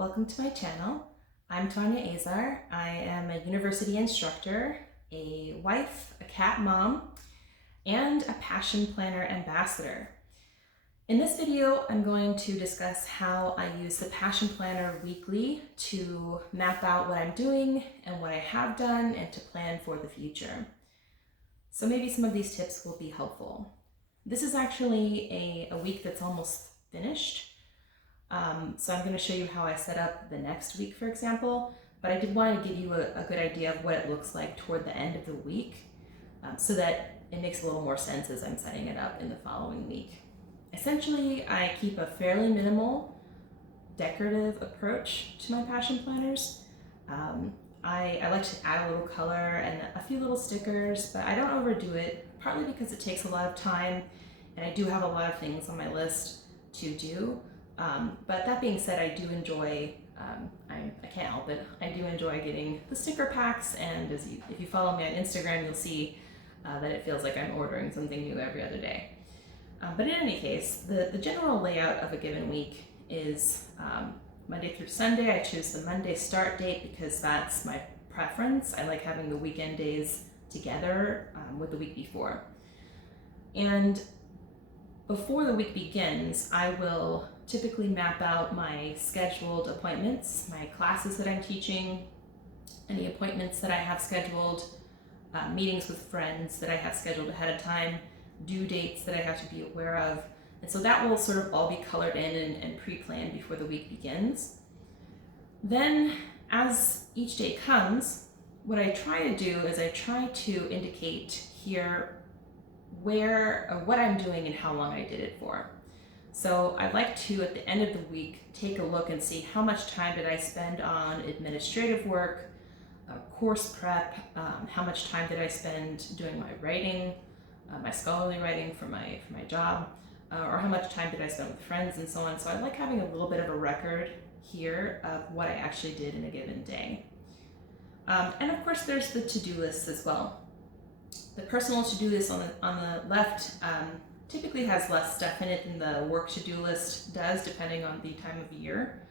welcome to my channel. I'm Tanya Azar. I am a university instructor, a wife, a cat mom, and a passion planner ambassador. In this video, I'm going to discuss how I use the Passion Planner weekly to map out what I'm doing and what I have done and to plan for the future. So maybe some of these tips will be helpful. This is actually a week that's almost finished. So I'm going to show you how I set up the next week, for example, but I did want to give you a good idea of what it looks like toward the end of the week so that it makes a little more sense as I'm setting it up in the following week. Essentially, I keep a fairly minimal decorative approach to my passion planners. I like to add a little color and a few little stickers, but I don't overdo it, partly because it takes a lot of time and I do have a lot of things on my list to do. But that being said, I do enjoy, I can't help it, I do enjoy getting the sticker packs, and if you follow me on Instagram, you'll see that it feels like I'm ordering something new every other day. But in any case, the general layout of a given week is Monday through Sunday. I choose the Monday start date because that's my preference. I like having the weekend days together with the week before. And before the week begins, I will typically map out my scheduled appointments, my classes that I'm teaching, any appointments that I have scheduled, meetings with friends that I have scheduled ahead of time, due dates that I have to be aware of. And so that will sort of all be colored in and pre-planned before the week begins. Then as each day comes, what I try to do is I try to indicate here what I'm doing and how long I did it for. So I'd like to, at the end of the week, take a look and see how much time did I spend on administrative work, course prep, how much time did I spend doing my writing, my scholarly writing for my job, or how much time did I spend with friends and so on. So I like having a little bit of a record here of what I actually did in a given day. And of course there's the to-do lists as well. The personal to-do list on the left typically has less stuff in it than the work to-do list does, depending on the time of year.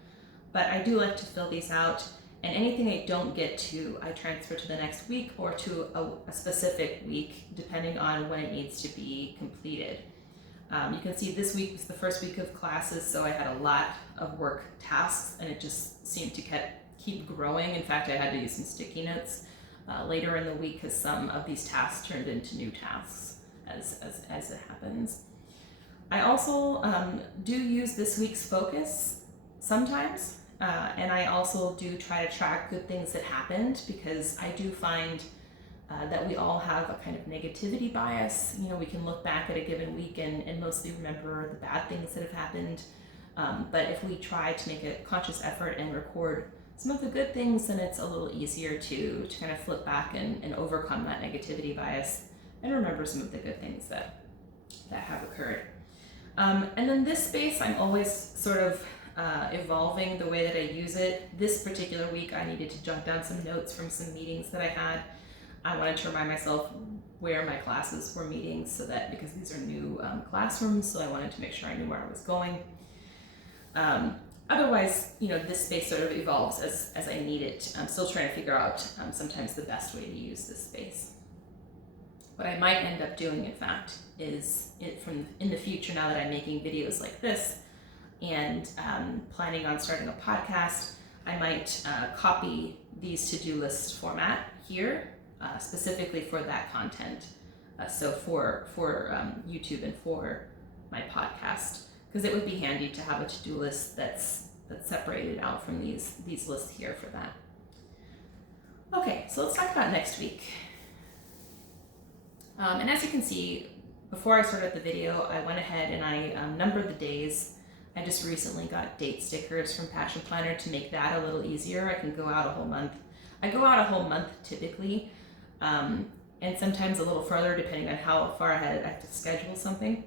But I do like to fill these out, and anything I don't get to, I transfer to the next week or to a specific week, depending on when it needs to be completed. You can see this week was the first week of classes, so I had a lot of work tasks, and it just seemed to keep growing. In fact, I had to use some sticky notes later in the week because some of these tasks turned into new tasks as it happens. I also do use this week's focus sometimes, and I also do try to track good things that happened, because I do find that we all have a kind of negativity bias. You know, we can look back at a given week and mostly remember the bad things that have happened. But if we try to make a conscious effort and record some of the good things, then it's a little easier to kind of flip back and overcome that negativity bias and remember some of the good things that have occurred. And then this space, I'm always sort of evolving the way that I use it. This particular week, I needed to jot down some notes from some meetings that I had. I wanted to remind myself where my classes were meeting, because these are new classrooms, so I wanted to make sure I knew where I was going. Otherwise, this space sort of evolves as I need it. I'm still trying to figure out sometimes the best way to use this space. What I might end up doing, in fact, is in the future, now that I'm making videos like this and planning on starting a podcast, I might copy these to-do list format here, specifically for that content. So for YouTube and for my podcast, because it would be handy to have a to-do list that's separated out from these lists here for that. Okay, so let's talk about next week. And as you can see, before I started the video, I went ahead and I numbered the days. I just recently got date stickers from Passion Planner to make that a little easier. I can go out a whole month. I go out a whole month typically, and sometimes a little further depending on how far ahead I have to schedule something.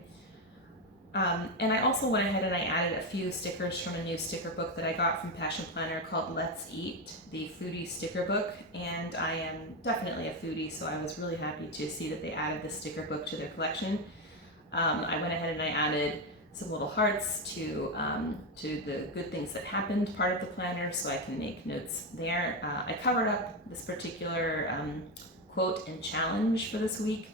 And I also went ahead and I added a few stickers from a new sticker book that I got from Passion Planner called Let's Eat, the foodie sticker book. And I am definitely a foodie, so I was really happy to see that they added this sticker book to their collection. I went ahead and I added some little hearts to the good things that happened part of the planner, so I can make notes there. I covered up this particular quote and challenge for this week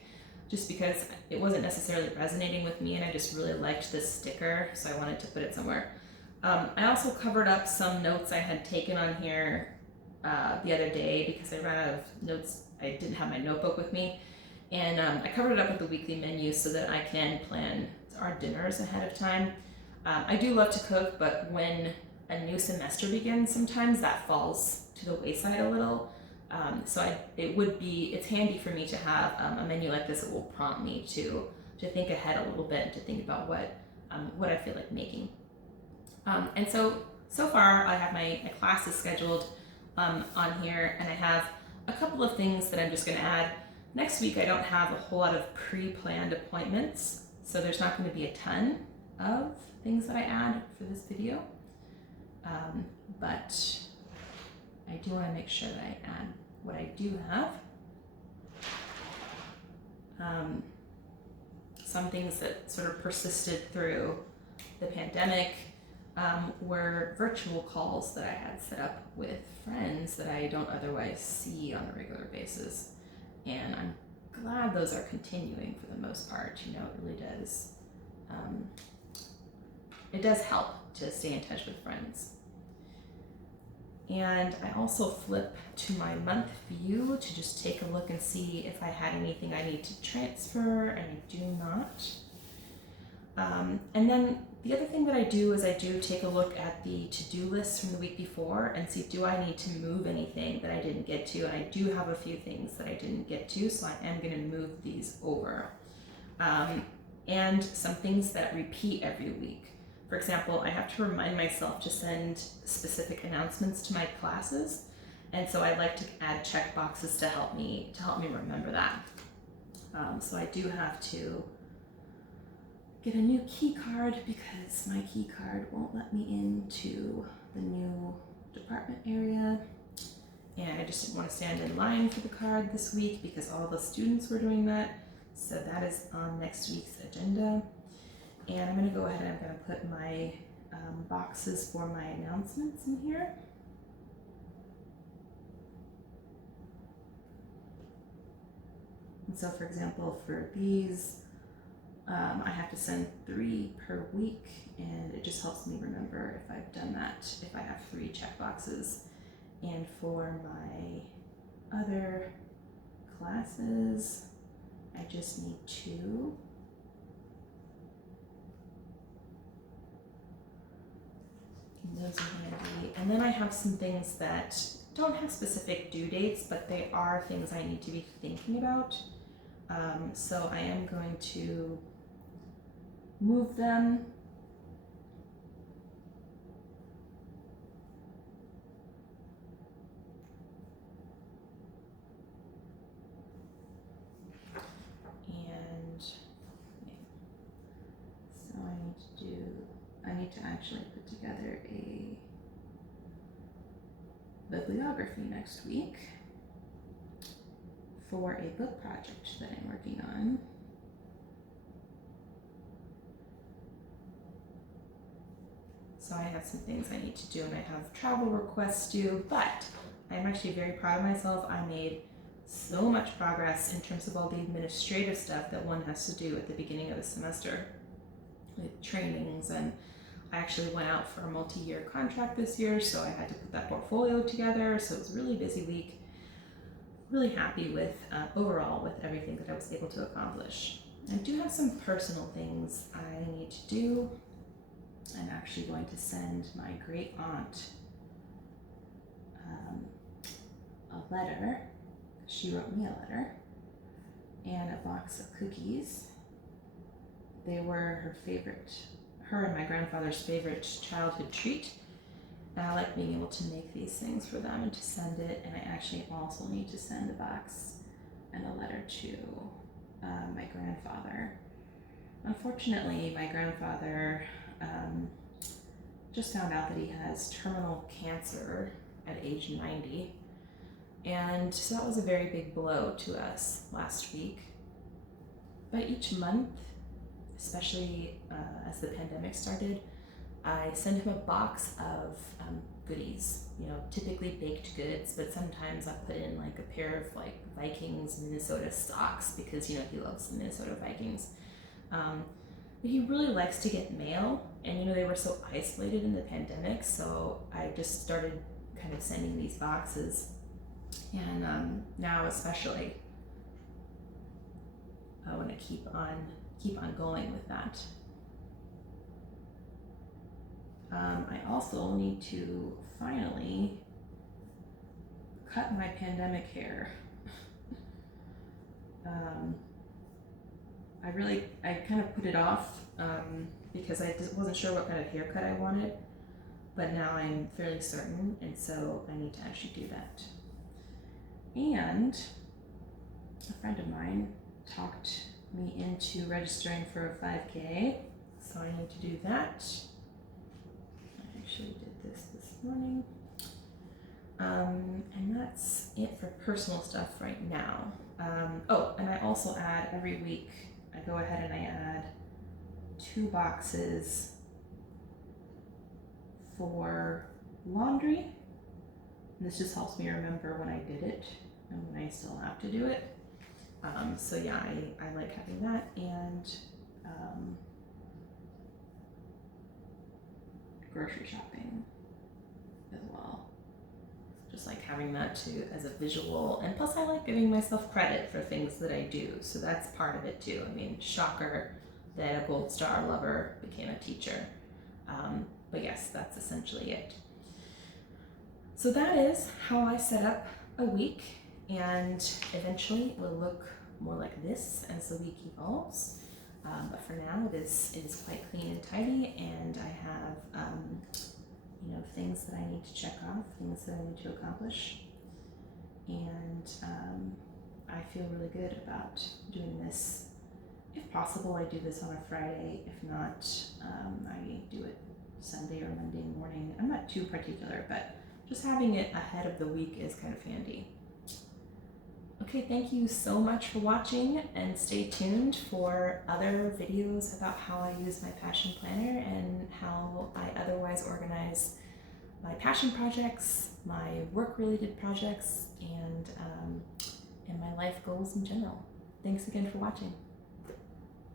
just because it wasn't necessarily resonating with me, and I just really liked this sticker, so I wanted to put it somewhere. I also covered up some notes I had taken on here the other day because I ran out of notes. I didn't have my notebook with me, and I covered it up with the weekly menu so that I can plan our dinners ahead of time. I do love to cook, but when a new semester begins, sometimes that falls to the wayside a little. It's handy for me to have a menu like this that will prompt me to think ahead a little bit and to think about what I feel like making. And so far I have my classes scheduled on here, and I have a couple of things that I'm just going to add. Next week I don't have a whole lot of pre-planned appointments, so there's not going to be a ton of things that I add for this video, but I do want to make sure that I add what I do have. Some things that sort of persisted through the pandemic were virtual calls that I had set up with friends that I don't otherwise see on a regular basis. And I'm glad those are continuing for the most part. You know, it really does. It does help to stay in touch with friends. And I also flip to my month view to just take a look and see if I had anything I need to transfer, and I do not. And then the other thing that I do is I do take a look at the to-do list from the week before and see, do I need to move anything that I didn't get to? And I do have a few things that I didn't get to, so I am going to move these over. And some things that repeat every week. For example, I have to remind myself to send specific announcements to my classes, and so I like to add check boxes to help me remember that. So I do have to get a new key card because my key card won't let me into the new department area, and I just didn't want to stand in line for the card this week because all the students were doing that. So that is on next week's agenda. And I'm going to go ahead and I'm going to put my boxes for my announcements in here. And so, for example, for these, I have to send 3 per week, and it just helps me remember if I've done that, if I have 3 check boxes. And for my other classes, I just need 2. And those are handy. And then I have some things that don't have specific due dates, but they are things I need to be thinking about. So I am going to move them. And so I need to actually put together a bibliography next week for a book project that I'm working on. So I have some things I need to do, and I have travel requests due, but I'm actually very proud of myself. I made so much progress in terms of all the administrative stuff that one has to do at the beginning of the semester, like trainings, and I actually went out for a multi-year contract this year, so I had to put that portfolio together, so it was a really busy week. Really happy with, overall, with everything that I was able to accomplish. I do have some personal things I need to do. I'm actually going to send my great aunt a letter. She wrote me a letter and a box of cookies. They were her and my grandfather's favorite childhood treat. And I like being able to make these things for them and to send it. And I actually also need to send a box and a letter to my grandfather. Unfortunately, my grandfather just found out that he has terminal cancer at age 90. And so that was a very big blow to us last week. But each month especially as the pandemic started, I send him a box of goodies, typically baked goods, but sometimes I put in like a pair of like Vikings Minnesota socks because, he loves the Minnesota Vikings. But he really likes to get mail, and they were so isolated in the pandemic, so I just started kind of sending these boxes, and now especially I want to keep on going with that. I also need to finally cut my pandemic hair. I kind of put it off because I just wasn't sure what kind of haircut I wanted, but now I'm fairly certain, and so I need to actually do that. And a friend of mine talked me into registering for a 5K, so I need to do that. I actually did this morning. And that's it for personal stuff right now. And I also add every week, I go ahead and I add 2 boxes for laundry. And this just helps me remember when I did it and when I still have to do it. So yeah, I like having that, and grocery shopping as well. Just like having that too as a visual, and plus I like giving myself credit for things that I do, so that's part of it too. I mean, shocker that a Gold Star lover became a teacher, but yes, that's essentially it. So that is how I set up a week, and eventually it will look more like this as the week evolves. But for now, it is quite clean and tidy, and I have things that I need to check off, things that I need to accomplish, and I feel really good about doing this. If possible, I do this on a Friday. If not, I do it Sunday or Monday morning. I'm not too particular, but just having it ahead of the week is kind of handy. Okay, thank you so much for watching, and stay tuned for other videos about how I use my passion planner and how I otherwise organize my passion projects, my work-related projects, and my life goals in general. Thanks again for watching.